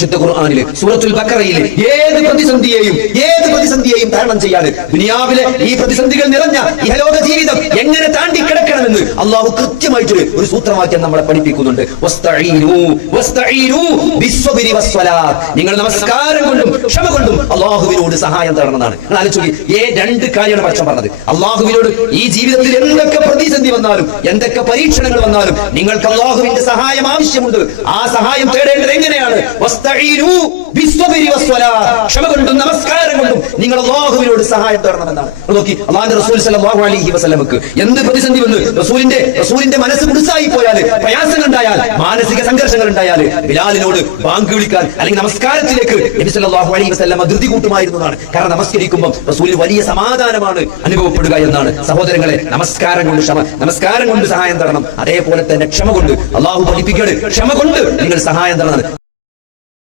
വിശുദ്ധ ഖുർആനിലെ സൂറത്തുൽ ബഖറയിലെ ഏത് പ്രതിസന്ധിയെയും തരണം ചെയ്യാൻ ദുനിയാവിലെ ഈ പ്രതിസന്ധികൾ നിറഞ്ഞ ഇഹലോക ജീവിതം എങ്ങനെ താണ്ടി കിടക്കണമെന്ന് അള്ളാഹു കൃത്യമായിട്ട് ഒരു സൂത്രവാക്യം നമ്മളെ പഠിപ്പിക്കുന്നുണ്ട്. നിങ്ങൾ നമസ്കാരം കൊണ്ടും ക്ഷമ കൊണ്ടും അള്ളാഹുവിനോട് സഹായം തേടണമെന്നാണ്. നിങ്ങൾ ആലോചിച്ചു, രണ്ട് കാര്യമാണ് പടച്ചോൻ പറഞ്ഞത്. അള്ളാഹുവിനോട് ഈ ജീവിതത്തിൽ എന്തൊക്കെ പ്രതിസന്ധി വന്നാലും എന്തൊക്കെ പരീക്ഷണങ്ങൾ വന്നാലും നിങ്ങൾക്ക് അള്ളാഹുവിന്റെ സഹായം ആവശ്യമുണ്ട്. ആ സഹായം തേടേണ്ടത് എങ്ങനെയാണ്? ക്ഷമ കൊണ്ടും നമസ്കാരം കൊണ്ടും നിങ്ങൾ അള്ളാഹുവിനോട് സഹായം തേടണമെന്നാണ്. നോക്കി, അള്ളാഹുവിന്റെ റസൂൽ സല്ലല്ലാഹു അലൈഹി വസല്ലമക്ക് എന്ത് പ്രതിസന്ധി വന്ന് റസൂലിന്റെ മനസ്സ് കുടുസായി പോയാൽ, പ്രയാസങ്ങൾ ഉണ്ടായാൽ, മാനസിക സംഘർഷങ്ങൾ ഉണ്ടായാൽ ബിലാലിനോട് ബാങ്ക് വിളിക്കാൻ അല്ലെങ്കിൽ നമസ്കാരത്തിലേക്ക് നബി സല്ലല്ലാഹു അലൈഹി വസല്ലം ധൃതി കൂട്ടുമായിരുന്നതാണ്. കാരണം നമസ്കരിക്കുമ്പോൾ റസൂലിന് വലിയ സമാധാനമാണ് അനുഭവപ്പെടുക എന്നാണ്. സഹോദരങ്ങളെ, നമസ്കാരം കൊണ്ട് സഹായം തരണം. അതേപോലെ തന്നെ ക്ഷമ കൊണ്ട് അള്ളാഹു പഠിപ്പിക്കുകയാണ്, ക്ഷമ കൊണ്ട് നിങ്ങൾ സഹായം തരണം.